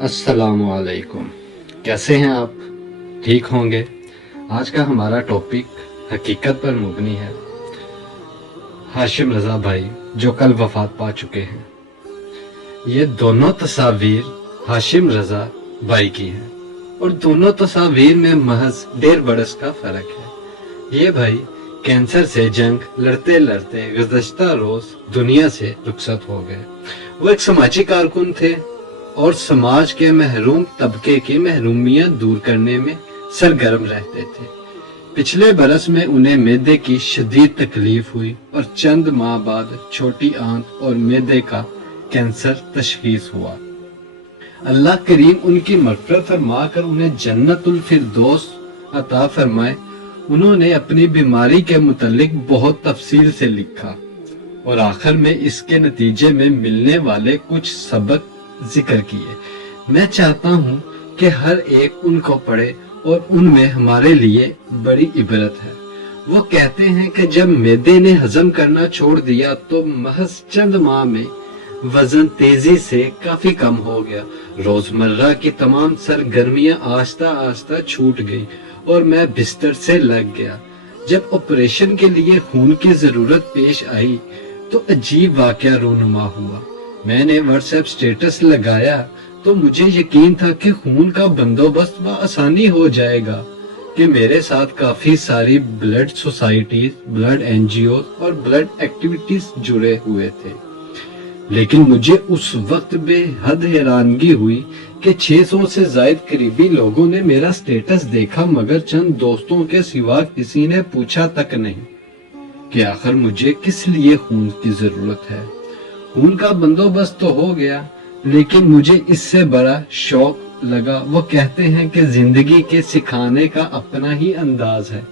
अस्सलाम वालेकुम। कैसे हैं आप? ठीक होंगे। आज का हमारा टॉपिक हकीकत पर मुबनी है। हाशिम रज़ा भाई जो कल वफात पा चुके हैं, ये दोनों तस्वीर हाशिम रज़ा भाई की हैं और दोनों तस्वीर में महज 1.5 बरस का फर्क है। ये भाई कैंसर से जंग लड़ते लड़ते गुज़श्ता रोज दुनिया से रुखसत हो गए। वो एक समाजी कारकुन थे और समाज के महरूम तबके की महरूमियां दूर करने में सरगर्म रहते थे। पिछले बरस में उन्हें मैदे की शदीद तकलीफ हुई और चंद माह बाद छोटी आंत और मैदे का कैंसर तशखीस हुआ। अल्लाह करीम उनकी मग़फ़िरत फरमा कर उन्हें जन्नतुल फिरदौस अता फरमाए। उन्होंने अपनी बीमारी के मुतल्लिक बहुत तफसील से लिखा और आखिर में इसके नतीजे में मिलने वाले कुछ सबक जिक्र किए। मैं चाहता हूँ कि हर एक उनको पढ़े और उनमें हमारे लिए बड़ी इबरत है। वो कहते हैं कि जब मैदे ने हजम करना छोड़ दिया तो महज चंद माह में वजन तेजी से काफी कम हो गया। रोजमर्रा की तमाम सरगर्मियां आस्ता आस्ता छूट गई और मैं बिस्तर से लग गया। जब ऑपरेशन के लिए खून की जरूरत पेश आई तो अजीब वाकया रूनुमा हुआ। मैंने व्हाट्सएप स्टेटस लगाया तो मुझे यकीन था कि खून का बंदोबस्त आसानी हो जाएगा कि मेरे साथ काफी सारी ब्लड सोसाइटीज, ब्लड एनजीओ और ब्लड एक्टिविटीज जुड़े हुए थे। लेकिन मुझे उस वक्त बेहद हैरानगी हुई कि 600 से ज्यादा करीबी लोगों ने मेरा स्टेटस देखा, मगर चंद दोस्तों के सिवा किसी ने पूछा तक नहीं कि आखिर मुझे किस लिए खून की जरूरत है। खून का बंदोबस्त तो हो गया, लेकिन मुझे इससे बड़ा शौक लगा। वो कहते हैं कि जिंदगी के सिखाने का अपना ही अंदाज है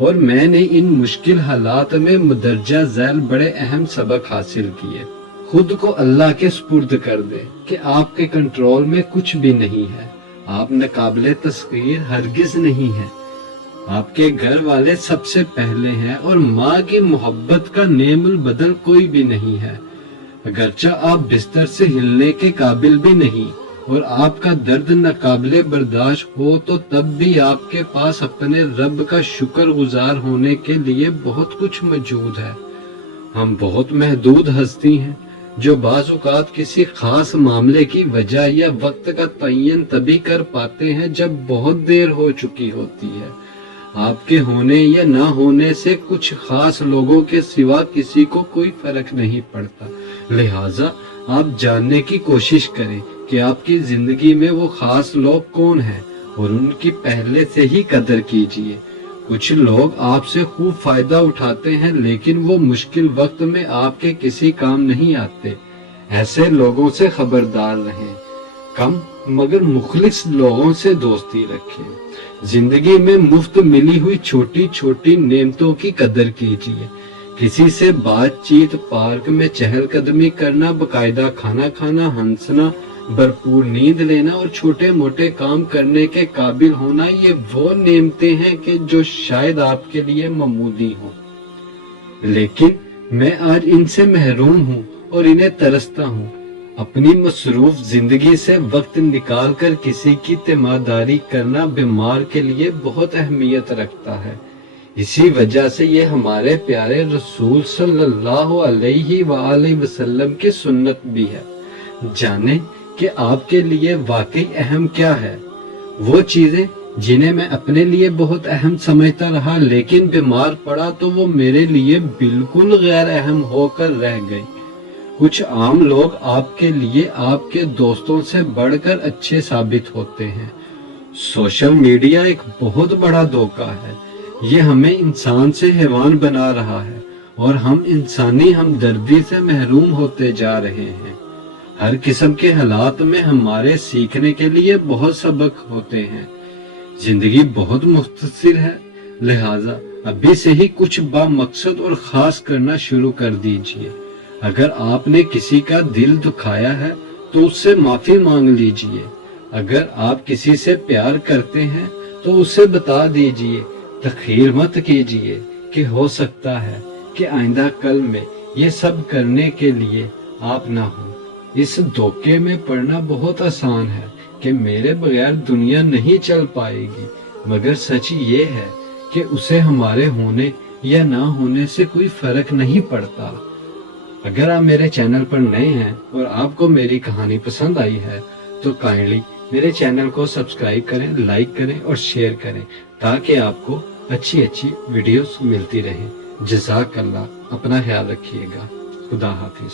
और मैंने इन मुश्किल हालात में मुदर्जा झैल बड़े अहम सबक हासिल किए। खुद को अल्लाह के सुपुर्द कर दे कि आपके कंट्रोल में कुछ भी नहीं है। आप नाकाबिले तस्खीर हरगिज नहीं है। आपके घर वाले सबसे पहले हैं और माँ की मोहब्बत का नेमुल बदल कोई भी नहीं है। अगरचा आप बिस्तर से हिलने के काबिल भी नहीं और आपका दर्द नाकाबिले बर्दाश्त हो तो तब भी आपके पास अपने रब का शुक्रगुजार होने के लिए बहुत कुछ मौजूद है। हम बहुत महदूद हस्ती हैं जो बाज़-औक़ात किसी खास मामले की वजह या वक्त का तयन तभी कर पाते हैं जब बहुत देर हो चुकी होती है। आपके होने या ना होने से कुछ खास लोगों के सिवा किसी को कोई फर्क नहीं पड़ता। लिहाजा आप जानने की कोशिश करें कि आपकी जिंदगी में वो खास लोग कौन हैं और उनकी पहले से ही कदर कीजिए। कुछ लोग आपसे खूब फायदा उठाते हैं, लेकिन वो मुश्किल वक्त में आपके किसी काम नहीं आते। ऐसे लोगों से खबरदार रहें। कम मगर मुखलिस लोगों से दोस्ती रखें। जिंदगी में मुफ्त मिली हुई छोटी छोटी नेमतों की कदर कीजिए। किसी से बातचीत, पार्क में चहलकदमी करना, बकायदा खाना खाना, हंसना, भरपूर नींद लेना और छोटे मोटे काम करने के काबिल होना, ये वो नेमतें हैं कि जो शायद आपके लिए मामूली हो, लेकिन मैं आज इनसे महरूम हूँ और इन्हें तरसता हूँ। अपनी मसरूफ जिंदगी से वक्त निकाल कर किसी की तीमारदारी करना बीमार के लिए बहुत अहमियत रखता है। इसी वजह से ये हमारे प्यारे रसूल सल्लल्लाहु अलैहि वसल्लम की सुन्नत भी है। जाने कि आपके लिए वाकई अहम क्या है। वो चीजें जिन्हें मैं अपने लिए बहुत अहम समझता रहा, लेकिन बीमार पड़ा तो वो मेरे लिए बिल्कुल गैर अहम होकर रह गई। कुछ आम लोग आपके लिए आपके दोस्तों से बढ़कर अच्छे साबित होते हैं। सोशल मीडिया एक बहुत बड़ा धोखा है। ये हमें इंसान से हैवान बना रहा है और हम इंसानी हमदर्दी से महरूम होते जा रहे हैं। हर किस्म के हालात में हमारे सीखने के लिए बहुत सबक होते हैं। जिंदगी बहुत मुख्तसर है, लिहाजा अभी से ही कुछ बामकसद और खास करना शुरू कर दीजिए। अगर आपने किसी का दिल दुखाया है तो उससे माफी मांग लीजिए। अगर आप किसी से प्यार करते हैं तो उसे बता दीजिए। तखीर मत कीजिए कि हो सकता है कि आइंदा कल में ये सब करने के लिए आप ना हो। इस धोखे में पड़ना बहुत आसान है کہ میرے بغیر دنیا نہیں چل پائے گی، مگر سچ یہ ہے کہ اسے ہمارے ہونے یا نہ ہونے سے کوئی فرق نہیں پڑتا۔ اگر آپ میرے چینل پر نئے ہیں اور آپ کو میری کہانی پسند آئی ہے تو کائنڈلی میرے چینل کو سبسکرائب کریں، لائک کریں اور شیئر کریں تاکہ آپ کو اچھی ویڈیوز ملتی رہیں۔ جزاک اللہ، اپنا خیال رکھیے گا۔ خدا حافظ۔